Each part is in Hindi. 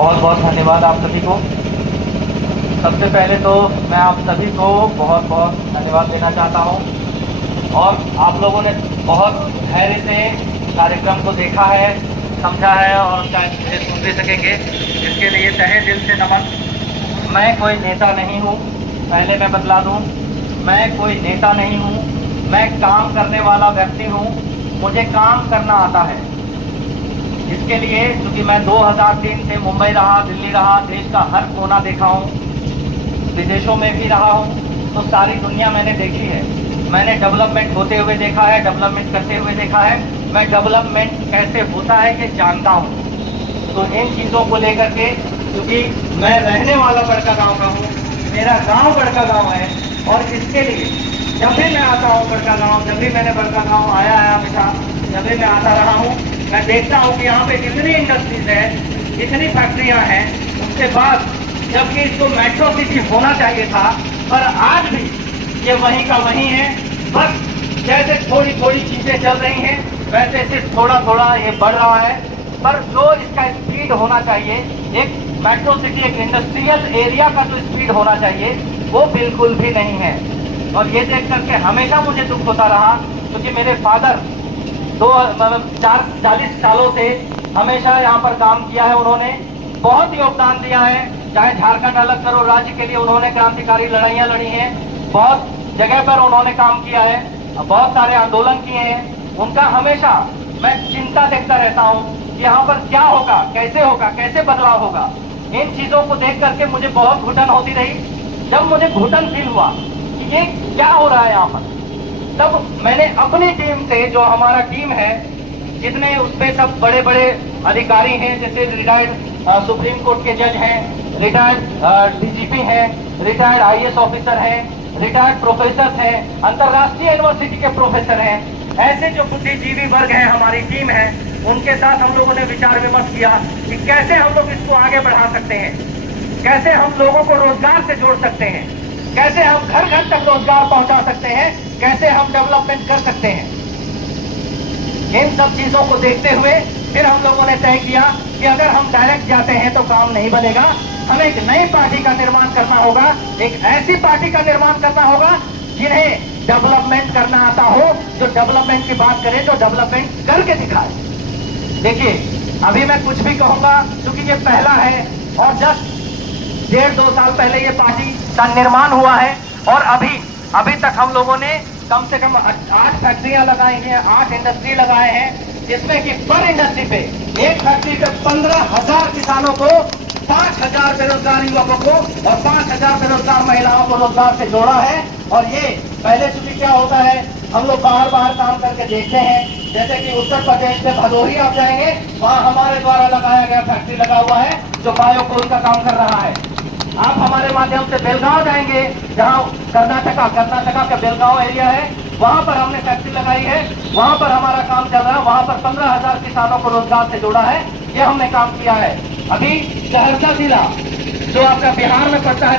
बहुत बहुत धन्यवाद आप सभी को। सबसे पहले तो मैं आप सभी को बहुत बहुत धन्यवाद देना चाहता हूं और आप लोगों ने बहुत धैर्य से कार्यक्रम को देखा है, समझा है और शायद मुझे सुन भी सकेंगे, इसके लिए तहे दिल से नमन। मैं कोई नेता नहीं हूं, पहले मैं बतला दूं, मैं कोई नेता नहीं हूं, मैं काम करने वाला व्यक्ति हूं। मुझे काम करना आता है। इसके लिए क्योंकि मैं 2003 से मुंबई रहा, दिल्ली रहा, देश का हर कोना देखा हूँ, विदेशों में भी रहा हूँ, तो सारी दुनिया मैंने देखी है। मैंने डेवलपमेंट होते हुए देखा है, डेवलपमेंट करते हुए देखा है। मैं डेवलपमेंट कैसे होता है ये जानता हूँ। तो इन चीज़ों को लेकर के, क्योंकि मैं रहने वाला बड़का गाँव का हूँ, मेरा गाँव बड़का गाँव है, और इसके लिए जब भी मैं आता हूँ बड़का गाँव, जब भी मैंने बड़का गाँव आया है हमेशा, जब भी मैं आता रहा हूँ, मैं देखता हूँ कि यहाँ पे कितनी इंडस्ट्रीज है, कितनी फैक्ट्रियाँ हैं। उसके बाद जबकि इसको मेट्रो सिटी होना चाहिए था, पर आज भी ये वहीं का वहीं है। बस जैसे थोड़ी थोड़ी चीज़ें चल रही हैं, वैसे सिर्फ थोड़ा थोड़ा ये बढ़ रहा है, पर जो इसका स्पीड होना चाहिए, एक मेट्रो सिटी, एक इंडस्ट्रियल एरिया का जो स्पीड होना चाहिए, वो बिल्कुल भी नहीं है। और ये देख करके हमेशा मुझे दुख होता रहा, क्योंकि मेरे फादर 40 सालों से हमेशा यहाँ पर काम किया है। उन्होंने बहुत योगदान दिया है, चाहे झारखंड अलग करो राज्य के लिए उन्होंने क्रांतिकारी लड़ाइयाँ लड़ी हैं, बहुत जगह पर उन्होंने काम किया है, बहुत सारे आंदोलन किए हैं। उनका हमेशा मैं चिंता देखता रहता हूँ कि यहाँ पर क्या होगा, कैसे बदलाव होगा। इन चीज़ों को देख करके मुझे बहुत घुटन होती रही। जब मुझे घुटन फील हुआ कि ये क्या हो रहा है यहाँ पर, तब मैंने अपनी टीम से, जो हमारा टीम है, जितने उसमें सब बड़े बड़े अधिकारी हैं, जैसे रिटायर्ड सुप्रीम कोर्ट के जज हैं, रिटायर्ड डीजीपी हैं, रिटायर्ड आईएएस ऑफिसर हैं, रिटायर्ड प्रोफेसर हैं, अंतर्राष्ट्रीय यूनिवर्सिटी के प्रोफेसर हैं, ऐसे जो बुद्धिजीवी वर्ग है, हमारी टीम है, उनके साथ हम लोगों ने विचार विमर्श किया कि कैसे हम लोग इसको आगे बढ़ा सकते हैं, कैसे हम लोगों को रोजगार से जोड़ सकते हैं, कैसे हम घर घर तक रोजगार पहुंचा सकते हैं, कैसे हम डेवलपमेंट कर सकते हैं। इन सब चीजों को देखते हुए फिर हम लोगों ने तय किया कि अगर हम डायरेक्ट जाते हैं तो काम नहीं बनेगा, हमें एक नई पार्टी का निर्माण करना होगा, एक ऐसी पार्टी का निर्माण करना होगा जिन्हें डेवलपमेंट करना आता हो, जो डेवलपमेंट की बात करे, जो डेवलपमेंट करके दिखाए। देखिए, अभी मैं कुछ भी कहूंगा क्योंकि ये पहला है, और जस्ट 1.5-2 साल पहले ये पार्टी का निर्माण हुआ है, और अभी तक हम लोगों ने कम से कम 8 फैक्ट्रियां लगाई हैं, 8 इंडस्ट्री लगाए हैं, जिसमें कि पर इंडस्ट्री पे, एक फैक्ट्री पे 15,000 किसानों को, 5,000 बेरोजगार युवकों को और 5,000 बेरोजगार महिलाओं को रोजगार से जोड़ा है। और ये पहले चूंकि क्या होता है, हम लोग बाहर काम करके देखते हैं, जैसे कि उत्तर प्रदेश से भदोही आप जाएंगे, वहाँ हमारे द्वारा लगाया गया फैक्ट्री लगा हुआ है जो बायोकोल का काम कर रहा है। आप हमारे माध्यम से बेलगांव जाएंगे, जहां कर्नाटका का बेलगांव एरिया है, वहां पर हमने फैक्ट्री लगाई है, वहां पर हमारा काम चल रहा है, वहां पर 15,000 किसानों को रोजगार से जोड़ा है, ये हमने काम किया है। अभी सहरसा जिला जो आपका बिहार में पड़ता है,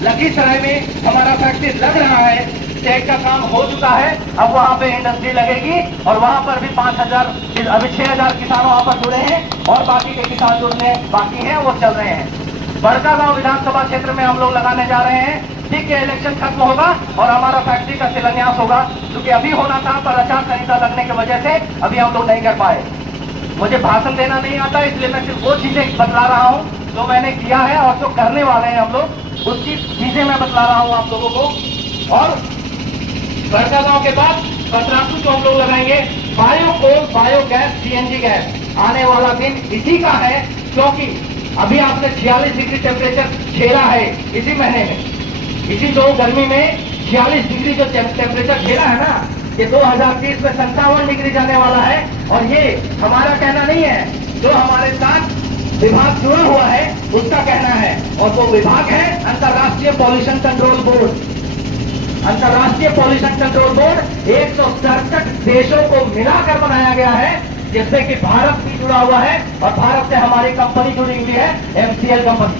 लखीसराय में हमारा फैक्ट्री लग रहा है, स्टेट का काम हो चुका है, अब वहाँ पे इंडस्ट्री लगेगी और वहाँ पर भी 5,000, अभी 6,000 किसान वहाँ पर जुड़े हैं और बाकी के किसान जुड़ने बाकी हैं, वो चल रहे हैं। बड़का गांव विधानसभा क्षेत्र में हम लोग लगाने जा रहे हैं। ठीक है, इलेक्शन खत्म होगा और हमारा फैक्ट्री का शिलान्यास होगा, क्योंकि अभी होना था पर आचार संहिता लगने की वजह से अभी हम लोग नहीं कर पाए। मुझे भाषण देना नहीं आता, इसलिए मैं सिर्फ वो चीजें बतला रहा हूँ जो मैंने किया है और जो करने वाले हैं हम लोग, उसकी चीजें मैं बतला रहा हूँ आप लोगों को। और बड़का गांव के बाद बतरासू जो हम लोग लगाएंगे, बायोकोल, बायोगैस, सीएनजी गैस, आने वाला दिन इसी का है, क्योंकि अभी आपने 46 डिग्री टेम्परेचर झेला है इसी महीने में, इसी जो गर्मी में 46 डिग्री जो टेम्परेचर झेला है ना, ये 2030 में 57 डिग्री जाने वाला है। और ये हमारा कहना नहीं है, जो हमारे साथ विभाग जुड़ा हुआ है उसका कहना है, और वो विभाग है अंतर्राष्ट्रीय पॉल्यूशन कंट्रोल बोर्ड। अंतर्राष्ट्रीय पॉल्यूशन कंट्रोल बोर्ड 167 देशों को मिलाकर बनाया गया है, जिसमें कि भारत भी जुड़ा हुआ है, और भारत से हमारी कंपनी जुड़ी हुई है, MCL कंपनी,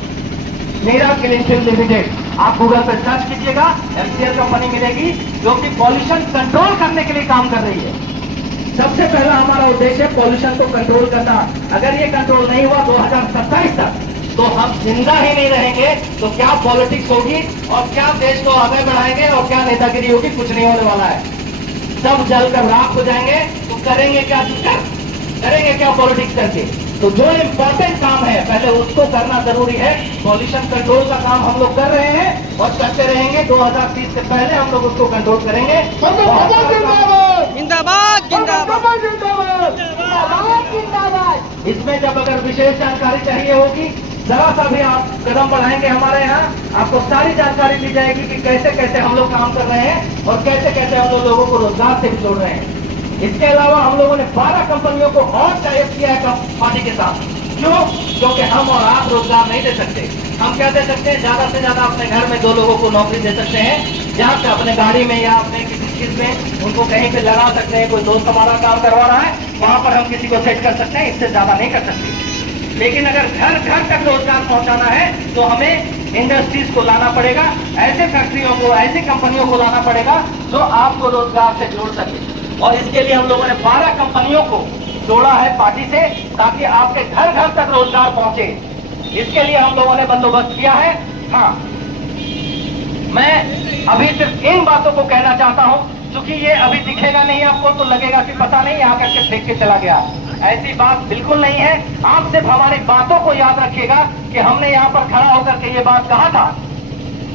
मीरा क्लीनफील्ड लिमिटेड। आप गूगल पर सर्च कीजिएगा, MCL कंपनी मिलेगी, जो कि पॉल्यूशन कंट्रोल करने के लिए काम कर रही है। सबसे पहला हमारा उद्देश्य है पॉल्यूशन को कंट्रोल करना। अगर ये कंट्रोल नहीं हुआ 2027 तो हम जिंदा ही नहीं रहेंगे तो क्या पॉलिटिक्स होगी और क्या देश को आगे बढ़ाएंगे और क्या नेतागिरी होगी, कुछ नहीं होने वाला है। सब जलकर राख हो जाएंगे। तो करेंगे क्या, करेंगे क्या पॉलिटिक्स करके? तो जो इम्पोर्टेंट काम है पहले उसको करना जरूरी है। पॉल्यूशन कंट्रोल का काम हम लोग कर रहे हैं और करते रहेंगे। 2030 से पहले हम लोग उसको कंट्रोल करेंगे। जिंदाबाद जिंदाबाद जिंदाबाद। इसमें जब अगर विशेष जानकारी चाहिए होगी, जरा सा भी आप कदम बढ़ाएंगे हमारे यहाँ, आपको सारी जानकारी दी जाएगी कि कैसे कैसे हम लोग काम कर रहे हैं और कैसे कैसे हम लोगों को रोजगार से भी जोड़ रहे हैं। इसके अलावा हम लोगों ने 12 कंपनियों को और टाइप किया है पार्टी के साथ। क्यों? क्योंकि हम और आप रोजगार नहीं दे सकते। हम क्या दे सकते हैं? ज्यादा से ज्यादा अपने घर में 2 लोगों को नौकरी दे सकते हैं, जहाँ पे अपने गाड़ी में या अपने किसी चीज में उनको कहीं पे लगा सकते हैं। कोई दोस्त हमारा काम करवा रहा है, वहां पर हम किसी को सेट कर सकते हैं, इससे ज्यादा नहीं कर सकते। लेकिन अगर घर घर तक रोजगार पहुंचाना है तो हमें इंडस्ट्रीज को लाना पड़ेगा, ऐसे फैक्ट्रियों को, ऐसी कंपनियों को लाना पड़ेगा जो आपको रोजगार से जोड़ सके। और इसके लिए हम लोगों ने 12 कंपनियों को जोड़ा है पार्टी से, ताकि आपके घर घर तक रोजगार पहुंचे। इसके लिए हम लोगों ने बंदोबस्त किया है। हाँ, मैं अभी सिर्फ इन बातों को कहना चाहता हूं, क्योंकि ये अभी दिखेगा नहीं आपको तो लगेगा कि पता नहीं यहाँ करके फेंक के चला गया। ऐसी बात बिल्कुल नहीं है। आप सिर्फ हमारी बातों को याद रखिएगा कि हमने यहाँ पर खड़ा होकर के ये बात कहा था,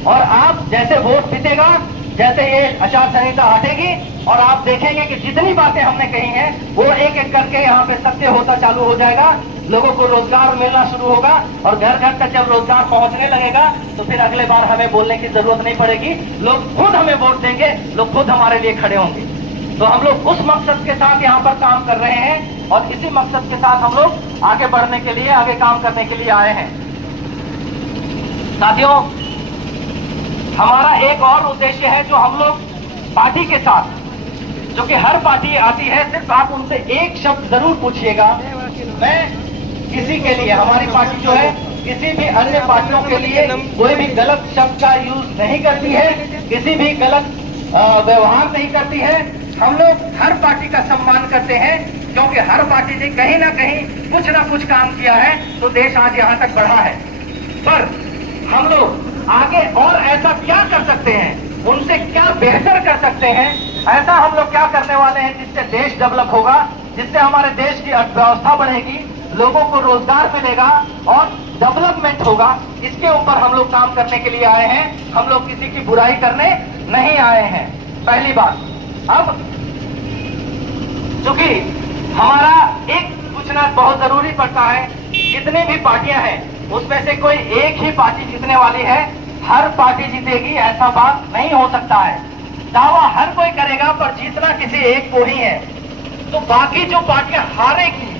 और आप जैसे वोट बीतेगा, जैसे ये आचार संहिता हटेगी और आप देखेंगे कि जितनी बातें हमने कही हैं वो एक एक करके यहाँ पे सत्य होता चालू हो जाएगा। लोगों को रोजगार मिलना शुरू होगा और घर घर तक जब रोजगार पहुंचने लगेगा तो फिर अगले बार हमें बोलने की जरूरत नहीं पड़ेगी। लोग खुद हमें वोट देंगे, लोग खुद हमारे लिए खड़े होंगे। तो हम लोग उस मकसद के साथ यहाँ पर काम कर रहे हैं और इसी मकसद के साथ हम लोग आगे बढ़ने के लिए, आगे काम करने के लिए आए हैं। साथियों, हमारा एक और उद्देश्य है जो हम लोग पार्टी के साथ, जो कि हर पार्टी आती है, सिर्फ आप उनसे एक शब्द जरूर पूछिएगा। मैं किसी के लिए, हमारी पार्टी जो है किसी भी अन्य पार्टियों के लिए कोई भी गलत शब्द का यूज नहीं करती है, किसी भी गलत व्यवहार नहीं करती है। हम लोग हर पार्टी का सम्मान करते हैं, क्योंकि हर पार्टी ने कहीं ना कुछ काम किया है तो देश आज यहाँ तक बढ़ा है। पर हम लोग आगे और ऐसा क्या कर सकते हैं, उनसे क्या बेहतर कर सकते हैं, ऐसा हम लोग क्या करने वाले हैं जिससे देश डेवलप होगा, जिससे हमारे देश की अर्थव्यवस्था बढ़ेगी, लोगों को रोजगार मिलेगा और डेवलपमेंट होगा। इसके ऊपर हम लोग काम करने के लिए आए हैं। हम लोग किसी की बुराई करने नहीं आए हैं, पहली बात। अब चूंकि हमारा एक पूछना बहुत जरूरी पड़ता है, जितने भी पार्टियां हैं उसमें से कोई एक ही पार्टी जीतने वाली है, हर पार्टी जीतेगी ऐसा बात नहीं हो सकता है। दावा हर कोई करेगा पर जीतना किसी एक को ही है। तो बाकी जो पार्टियां हारेगी,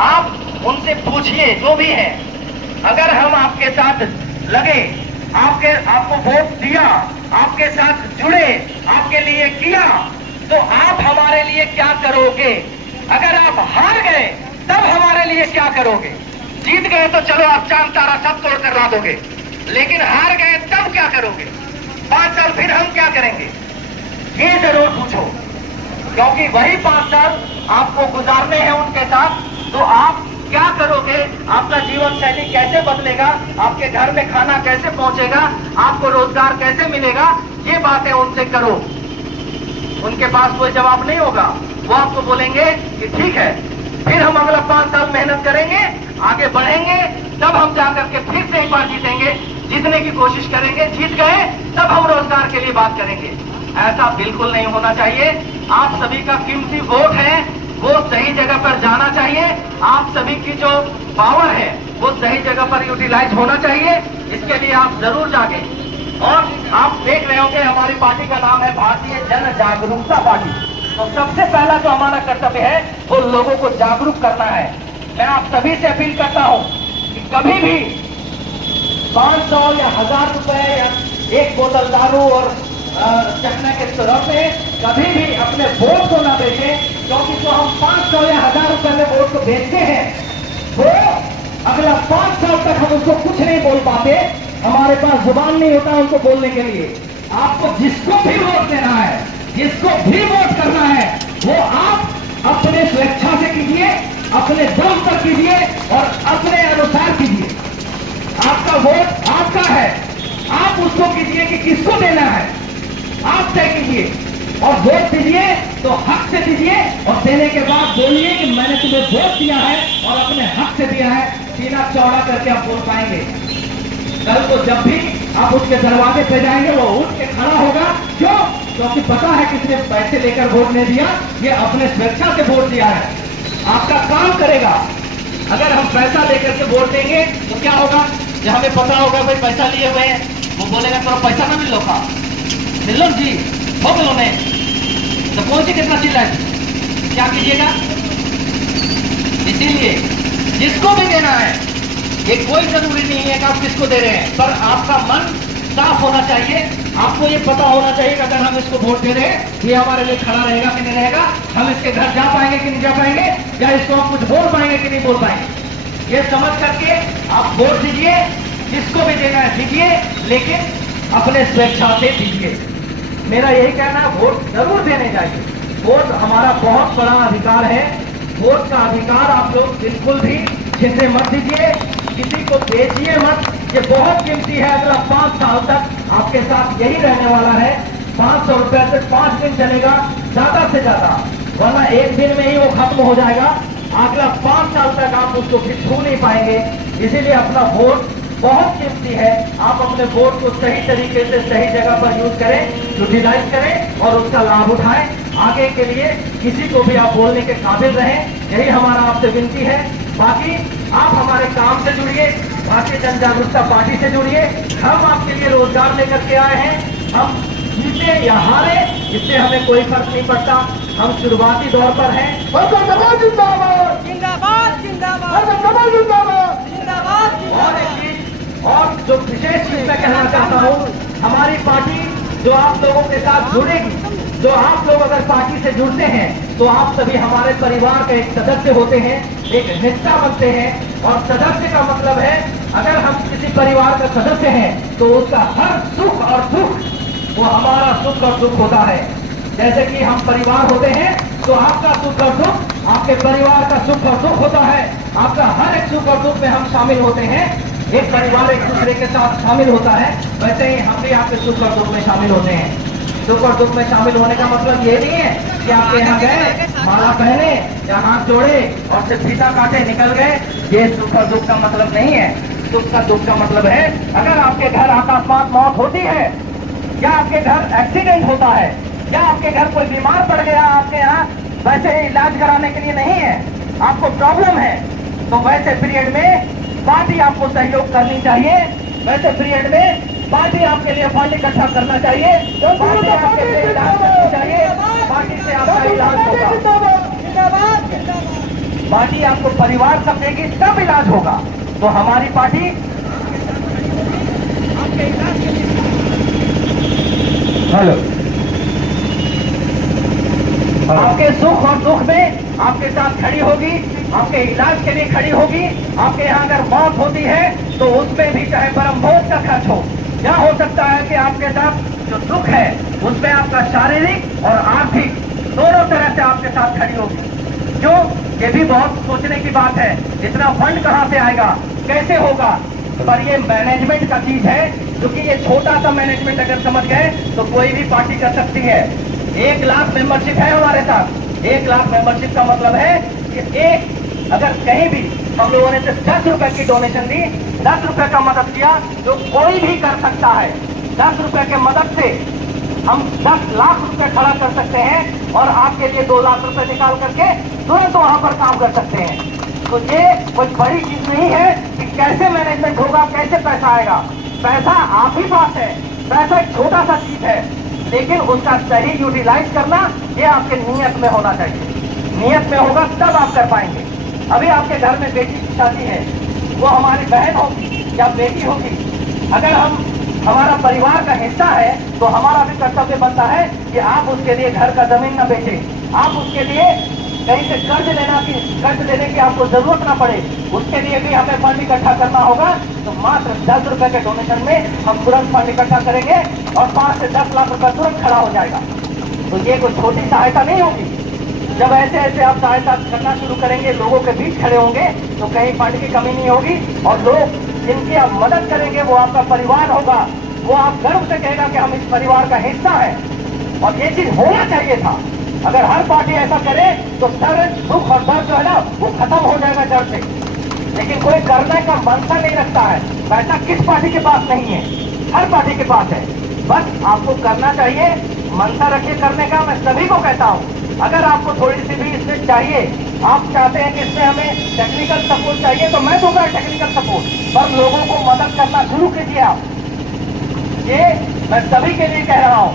आप उनसे पूछिए, जो भी है, अगर हम आपके साथ लगे, आपको वोट दिया, आपके साथ जुड़े, आपके लिए किया, तो आप हमारे लिए क्या करोगे? अगर आप हार गए तब हमारे लिए क्या करोगे? जीत गए तो चलो आप चांद तारा सब तोड़ कर ला दोगे, लेकिन हार गए तब क्या करोगे? 5 साल फिर हम क्या करेंगे? ये जरूर पूछो, क्योंकि वही 5 साल आपको गुजारने हैं उनके साथ। तो आप क्या करोगे? आपका जीवन शैली कैसे बदलेगा? आपके घर में खाना कैसे पहुंचेगा? आपको रोजगार कैसे मिलेगा? ये बातें उनसे करो। उनके पास कोई जवाब नहीं होगा, वो आपको बोलेंगे कि ठीक है, फिर हम अगला 5 साल मेहनत करेंगे, आगे बढ़ेंगे, तब हम जाकर के फिर से एक बार जीतेंगे, जीतने की कोशिश करेंगे। जीत गए तब हम रोजगार के लिए बात करेंगे। ऐसा बिल्कुल नहीं होना चाहिए। आप सभी का कीमती वोट है, वो सही जगह पर जाना चाहिए। आप सभी की जो पावर है वो सही जगह पर यूटिलाइज होना चाहिए। इसके लिए आप जरूर जागे। और आप देख रहे होंगे हमारी पार्टी का नाम है भारतीय जन जागरूकता पार्टी। तो सबसे पहला जो हमारा कर्तव्य है वो लोगों को जागरूक करना है। मैं आप सभी से अपील करता हूं कि कभी भी 500 या 1000 रुपए या एक बोतल दारू और चखने के तरह से कभी भी अपने वोट को ना बेचें, क्योंकि जो हम 500 या 1000 रुपए में वोट को बेचते हैं वो अगला 5 साल तक हम उसको कुछ नहीं बोल पाते। हमारे पास जुबान नहीं होता उनको बोलने के लिए। आपको जिसको भी वोट देना है, जिसको भी वोट करना है, वो आप अपने स्वेच्छा से कीजिए, अपने दम पर कीजिए और अपने अनुसार कीजिए। वोट आपका है, आप उसको कीजिए कि किसको देना है, आप तय कीजिए। और वोट दीजिए तो हक से दीजिए, और देने के बाद बोलिए कि मैंने तुम्हें वोट दिया है और अपने हक से दिया है। सीना चौड़ा करके आप बोल पाएंगे। कल को जब भी आप उसके दरवाजे पे जाएंगे वो उठ के खड़ा होगा। क्यों? क्योंकि पता है किसने पैसे लेकर वोट नहीं दिया, ये अपने स्वेच्छा से वोट दिया है। आपका काम करेगा। अगर हम पैसा लेकर के वोट देंगे तो क्या होगा? जब हमें पता होगा भाई पैसा लिए हुए हैं, वो बोलेगा तो पैसा ना मिल लो का मिल लो जी, हो गलो ने तो कौन सी कितना चिल्लाए, क्या कीजिएगा? इसीलिए जिसको भी देना है, ये कोई जरूरी नहीं है कि आप किसको दे रहे हैं, पर आपका मन साफ होना चाहिए। आपको ये पता होना चाहिए कि अगर हम इसको वोट दे रहे हैं ये हमारे लिए खड़ा रहेगा कि नहीं रहेगा, हम इसके घर जा पाएंगे कि नहीं जा पाएंगे, या इसको हम कुछ बोल पाएंगे कि नहीं बोल पाएंगे। ये समझ करके आप वोट दीजिए, जिसको भी देना है दीजिए, लेकिन अपने स्वेच्छा से दीजिए। मेरा यही कहना है, वोट जरूर देने चाहिए। वोट हमारा बहुत बड़ा अधिकार है। वोट का अधिकार आप लोग बिल्कुल भी छिनने मत दीजिए, किसी को बेचिए मत। ये बहुत कीमती है। अगला 5 साल तक आपके साथ यही रहने वाला है। 500 रुपए से 5 दिन चलेगा ज्यादा से ज्यादा, वरना एक दिन में ही वो खत्म हो जाएगा। अगला 5 साल तक आप उसको फिर छू नहीं पाएंगे। इसीलिए अपना वोट बहुत कीमती है। आप अपने वोट को सही तरीके से सही जगह पर यूज करें, यूटिलाइज करें और उसका लाभ उठाएं। आगे के लिए किसी को भी आप बोलने के काबिल रहें, यही हमारा आपसे विनती है। बाकी आप हमारे काम से जुड़िए, भारतीय जन जागरूकता पार्टी से जुड़िए। हम आपके लिए रोजगार लेकर के आए हैं। हम जीते या हारे इससे हमें कोई फर्क नहीं पड़ता। हम शुरुआती दौर पर हैं। जिंदाबाद जिंदाबाद जिंदाबाद जिंदाबाद जिंदाबाद। और एक चीज, और जो विशेष चीज मैं कहना चाहता हूँ, हमारी पार्टी जो आप लोगों के साथ जुड़ेगी, जो आप लोग अगर पार्टी से जुड़ते हैं तो आप सभी हमारे परिवार का एक सदस्य होते हैं, एक हिस्सा बनते हैं। और सदस्य का मतलब है, अगर हम किसी परिवार का सदस्य हैं तो उसका हर सुख और दुख वो हमारा सुख और दुख होता है। जैसे कि हम परिवार होते हैं तो आपका सुख और दुख आपके परिवार का सुख और दुख होता है। आपका हर एक सुख और दुख में हम शामिल होते हैं। एक परिवार एक दूसरे के साथ शामिल होता है, वैसे ही हम भी आपके सुख और दुख में शामिल होते हैं। सुख और दुख में शामिल होने का मतलब ये नहीं है कि आपके यहाँ गए, माला पहने या हाथ जोड़े और सिर्फ फीता काटे निकल गए। ये सुख और दुख का मतलब नहीं है। सुख का दुख का मतलब है, अगर आपके घर अकस्मात मौत होती है, या आपके घर एक्सीडेंट होता है, या आपके घर कोई बीमार पड़ गया, आपके यहाँ वैसे इलाज कराने के लिए नहीं है, आपको प्रॉब्लम है, तो वैसे पीरियड में पार्टी आपको सहयोग करनी चाहिए। वैसे पीरियड में पार्टी आपके लिए फंड इकट्ठा करना चाहिए, पार्टी आपके लिए इलाज करनी चाहिए, पार्टी से आपका इलाज होगा। पार्टी आपको परिवार सब देगी तब इलाज होगा। तो हमारी पार्टी हेलो आपके सुख और दुख में आपके साथ खड़ी होगी, आपके इलाज के लिए खड़ी होगी। आपके यहाँ अगर मौत होती है तो उसमें भी चाहे ब्रह्मोस का खर्च हो, या हो सकता है कि आपके साथ जो दुख है उसमें आपका शारीरिक और आर्थिक दोनों तरह से आपके साथ खड़ी होगी। क्यों? ये भी बहुत सोचने की बात है। इतना फंड कहाँ से आएगा, कैसे होगा? पर ये मैनेजमेंट का चीज है, क्योंकि ये छोटा सा मैनेजमेंट अगर समझ गए तो कोई भी पार्टी कर सकती है। 1 लाख मेंबरशिप है हमारे साथ। 1 लाख मेंबरशिप का मतलब है कि एक अगर कहीं भी हम लोगों ने सिर्फ 10 रुपए की डोनेशन दी, 10 रुपए का मदद किया, जो कोई भी कर सकता है। 10 रुपए के मदद से हम 10 लाख रुपए खड़ा कर सकते हैं और आपके लिए 2 लाख रुपए निकाल करके तुरंत वहां पर काम कर सकते हैं। तो ये कोई बड़ी चीज नहीं है कि कैसे मैनेजमेंट होगा, कैसे पैसा आएगा। पैसा आप ही पास है। पैसा एक छोटा सा चीज है, लेकिन उसका सही यूटिलाइज करना ये आपके नियत में होना चाहिए। नियत में होगा तब आप कर पाएंगे। अभी आपके घर में बेटी की शादी है, वो हमारी बहन होगी या बेटी होगी, अगर हम हमारा परिवार का हिस्सा है तो हमारा भी कर्तव्य बनता है कि आप उसके लिए घर का जमीन न बेचें, आप उसके लिए कहीं से कर्ज लेने की आपको जरूरत ना पड़े, उसके लिए भी हमें फंड इकट्ठा करना होगा। तो मात्र 10 रुपए के डोनेशन में हम तुरंत फंड इकट्ठा करेंगे और 5 से 10 लाख रुपए तुरंत खड़ा हो जाएगा। तो ये कोई छोटी सहायता नहीं होगी। जब ऐसे ऐसे आप सहायता करना शुरू करेंगे, लोगों के बीच खड़े होंगे, तो कहीं फंड की कमी नहीं होगी और लोग जिनकी आप मदद करेंगे वो आपका परिवार होगा, वो आप गर्व से कहेगा कि हम इस परिवार का हिस्सा है। और ये चीज होना चाहिए था। अगर हर पार्टी ऐसा करे तो सारे दुख और दर्द जो है ना वो खत्म हो जाएगा जड़ से। लेकिन कोई करने का मनसा नहीं रखता है। पैसा किस पार्टी के पास नहीं है, हर पार्टी के पास है। बस आपको करना चाहिए, मनसा रखिए करने का। मैं सभी को कहता हूँ, अगर आपको थोड़ी सी भी इसमें चाहिए, आप चाहते हैं कि इसमें हमें टेक्निकल सपोर्ट चाहिए तो मैं दूंगा टेक्निकल सपोर्ट, पर लोगों को मदद करना शुरू कीजिए आप। ये मैं सभी के लिए कह रहा हूं।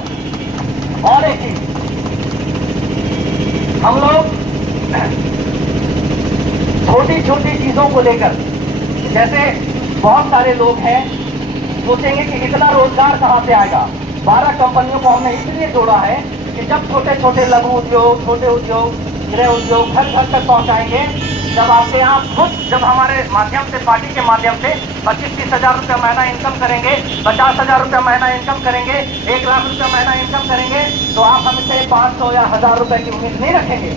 और एक चीज, हम लोग छोटी छोटी चीजों को लेकर, जैसे बहुत सारे लोग हैं सोचेंगे कि इतना रोजगार कहां से आएगा। 12 कंपनियों को हमने इसलिए जोड़ा है कि जब छोटे छोटे लघु उद्योग, छोटे उद्योग, गृह उद्योग घर घर तक पहुंचाएंगे, जब आपके यहाँ खुद जब हमारे माध्यम से, पार्टी के माध्यम से 25-30 हजार रुपया महीना इनकम करेंगे, 50 हजार रुपया महीना इनकम करेंगे, 1 लाख रुपया महीना इनकम करेंगे, तो आप हमसे 500 या 1000 रुपए की उम्मीद नहीं रखेंगे।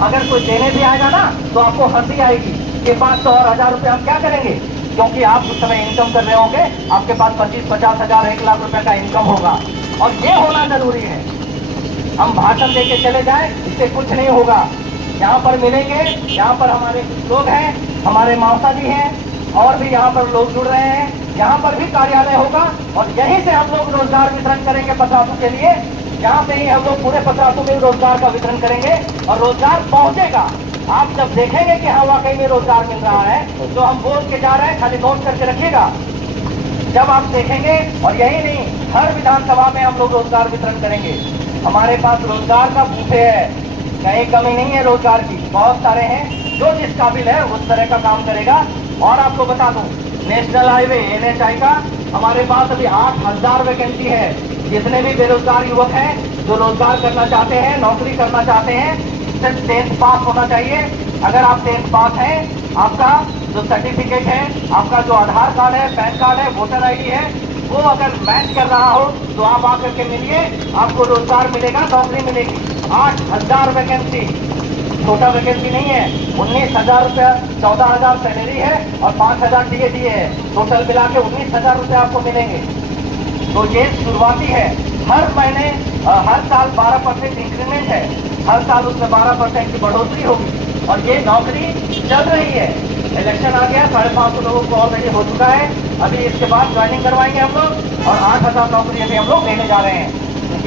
अगर कोई देने भी आएगा ना तो आपको हंसी आएगी कि 500 और 1000 रुपया हम क्या करेंगे, क्योंकि आप उस समय इनकम कर रहे होंगे, आपके पास 25-50 हजार 1 लाख रुपए का इनकम होगा। और ये होना जरूरी है। हम भाषण देके चले जाए इससे कुछ नहीं होगा। यहाँ पर मिलेंगे, यहाँ पर हमारे कुछ लोग हैं, हमारे मौसा जी हैं, और भी यहाँ पर लोग जुड़ रहे हैं। यहाँ पर भी कार्यालय होगा और यहीं से हम लोग रोजगार वितरण करेंगे पतरातू के लिए। यहाँ पे ही हम लोग पूरे पतरातू में रोजगार का वितरण करेंगे और रोजगार पहुंचेगा। आप जब देखेंगे कि हाँ वाकई में रोजगार मिल रहा है, तो हम बोल के जा रहे हैं, खाली नोट करके रखिएगा। जब आप देखेंगे, और यही नहीं, हर विधानसभा में हम लोग रोजगार वितरण करेंगे। हमारे पास रोजगार का बूफे है, कहीं कमी नहीं है रोजगार की, बहुत सारे हैं। जो जिस काबिल है उस तरह का काम करेगा। और आपको बता दूं, नेशनल हाईवे NHI का हमारे पास अभी 8000 वैकेंसी है। जितने भी बेरोजगार युवक हैं जो रोजगार करना चाहते हैं, नौकरी करना चाहते हैं, सिर्फ 10th पास होना चाहिए। अगर आप 10th पास हैं, आपका जो सर्टिफिकेट है, आपका जो आधार कार्ड है, पैन कार्ड है, वोटर ID है, वो अगर मैच कर रहा हो तो आप आकर के मिलिए, आपको रोजगार मिलेगा, नौकरी मिलेगी। 8000 वैकेंसी, छोटा वैकेंसी नहीं है। 19,000 रुपया, 14,000 सैलरी है और 5,000 DAD है। टोटल मिला के 19,000 रुपये आपको मिलेंगे। तो ये शुरुआती है। हर महीने, हर साल 12% इंक्रीमेंट है, हर साल उसमें 12% की बढ़ोतरी होगी। और ये नौकरी चल रही है। इलेक्शन आ गया, 550 लोगों को ऑलरेडी हो चुका है। अभी इसके बाद ज्वाइनिंग करवाएंगे हम लोग और 8,000 नौकरी अभी हम लोग देने जा रहे हैं।